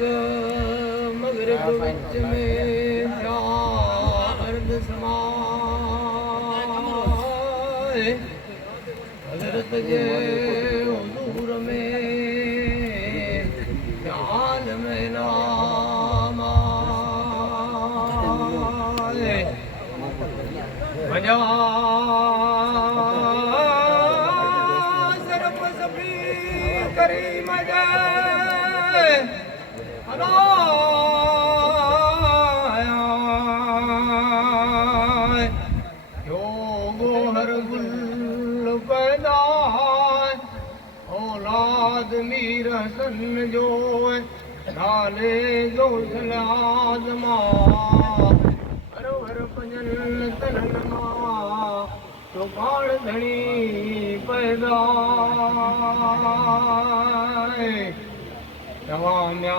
मगरिब विच में अर्ध समाए हज़रत जे हुज़ूर में ध्यान में नाम आए वजा सरफ सभी करीम जे हर गुल पैदा औलाद मीर हसन जो नाले जो आज़मा हर हर पंजन तनन मां तो पाण धणी पैदा तवाम्या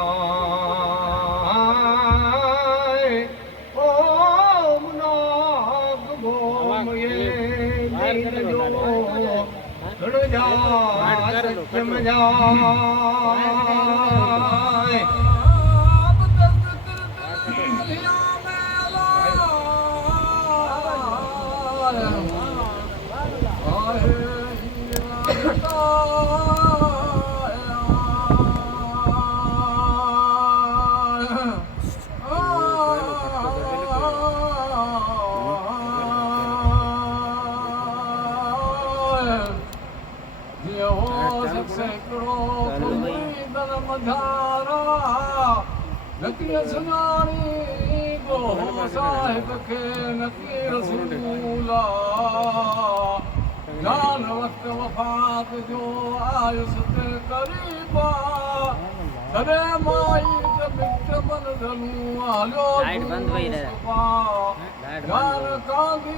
ओ मुनाक भोम ये दिन जो सुन जा सच मजा नकी सुनानी को साहिब के नकी रसूला जान वक्त वफात जो आयुस ते करीबा तबे माई जब बन धनु आलो लाइट बंद भई रे जान कांदी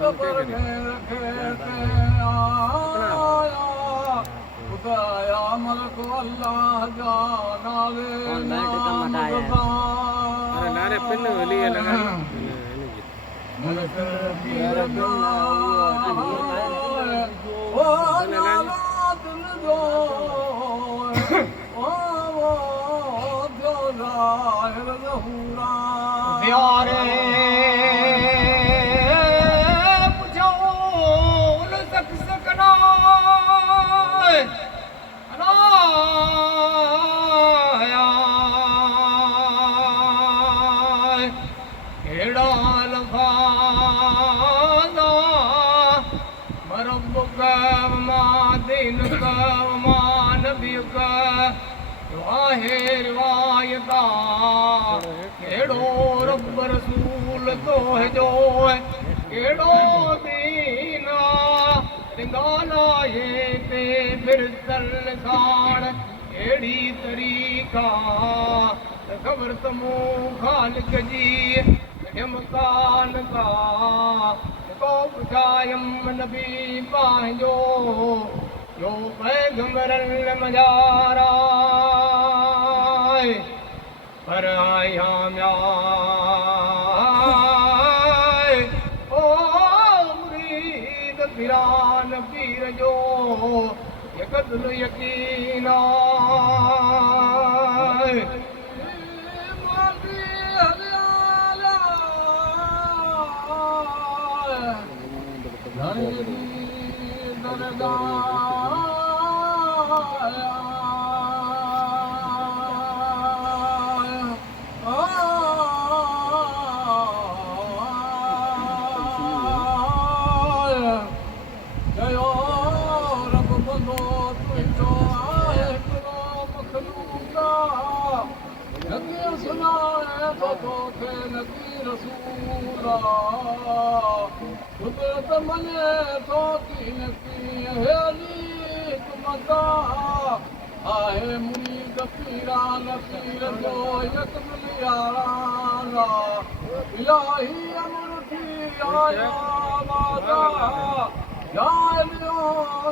कबर में रखे के आया खुदाया मलक अल्लाह जा नाले नारे पिन लिए लगा मलक पीर जो ओ नालात जो ओ जो जाहिर ज़हूरा प्यारे पुछो उन तक सकना रिवायता केड़ो रब रसूल तो है जो केड़ो दीना गाना ये ते फिर तलसाण एड़ी तरीका खबर तमो खालिक जी मकान का को बुझायम नबी पांजो जो पैगंबरन मजारा पर आया म्या ओ मुरीद पिरान पीर जो यकदुल यकीना कुदरत मने तो तीन की हेली तुमका आहे मुरीद पीरान पीर जो यक मिलियारा इलाही अमर थी आया वादा जालियो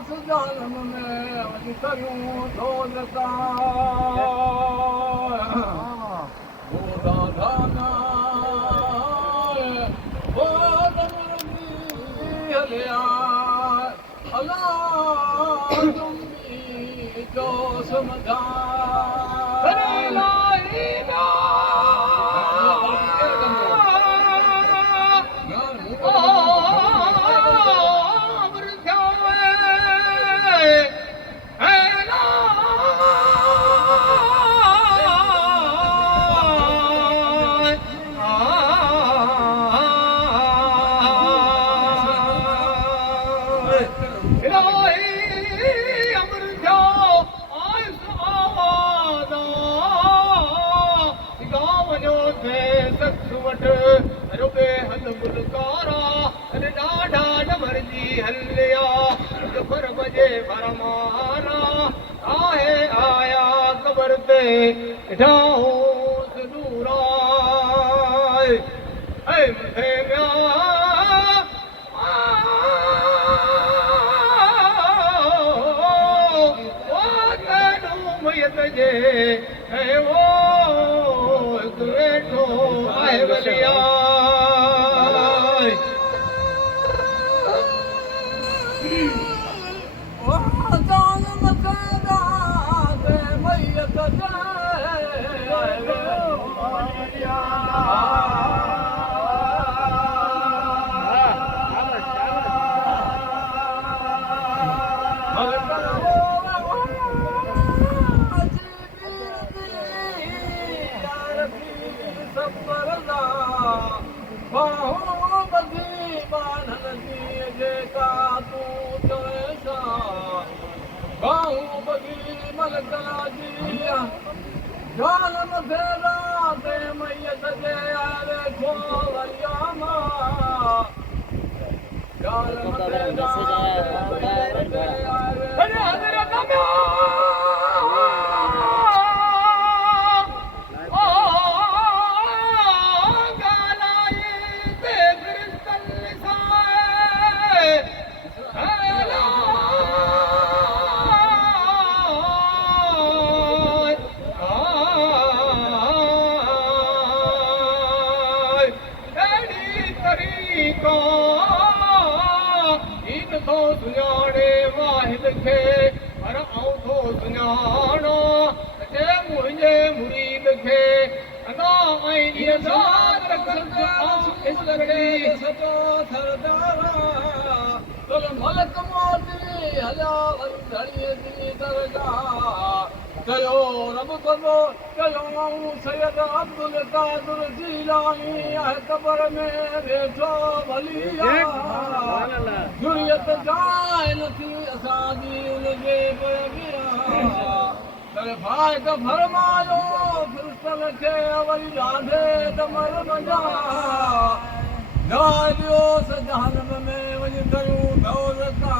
सजालम में वज करूं ढोलता ओ दादाना अल्लाह तुम भी जो समझा वलिया जान मथेरा ते मैयत जान मथेरा ते मैयत जे आरे खोवरिया मां जान मथेरा अरे हज़रत में ओ गालाई ते फिरस्तल लिसाए सुञाणे वाहिद खे पर आऊं थो सुञाणो जे मुंहिंजे मुरीद खे अदा ऐं इहा ज़ात सचो सरदारा तुल मलक मोदी हलिया वरी धड़ीअ जी दरगाह कयो रब कबो कयो सैयद अब्दुल कादिर जीलानी आहे क़बर में वेठो वलिया जुरियत जाए नथी असांजी उनजे बगिया पर भाई का फरमायो फिरस्तल खे वरी रांधे दमर मजा नालियोस जहनम में वञी कयूं दौलता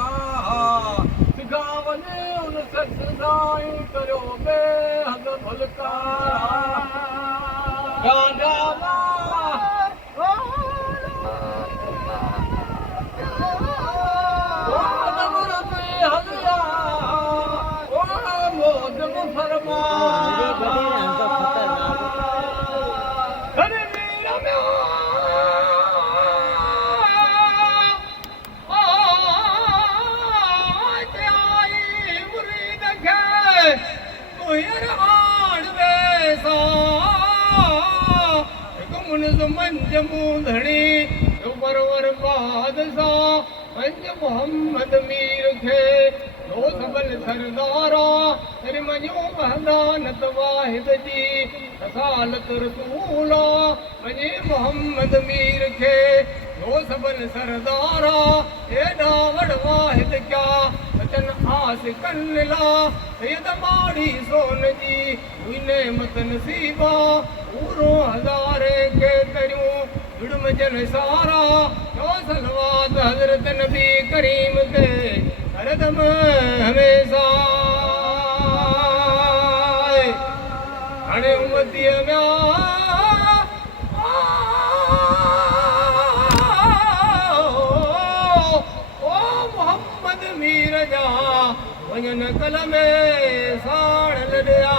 सिखा वञे उन सच साईं करियो बेहद भुलकारा गांडा मंज मूंधणी परवर बादशाह पंज मोहम्मद मीर खे लो सबल सरदारा तेरे मञो महदानत वाहिद जी रसालत रसूला मञे मोहम्मद मीर खे लो सबल सरदारा एॾा वॾ वाहिद क्या सचन आस कल्ला सैयद माड़ी सोन जी हुई नेमत नसीबा पूरो हज़ारे के करियूं जुड़म जन सारा जो सलवात हज़रत नबी करीम ते हरदम हमेशा हाणे उमतीअ में ओ मोहम्मद मीर जा वञन कल में साण लॾिया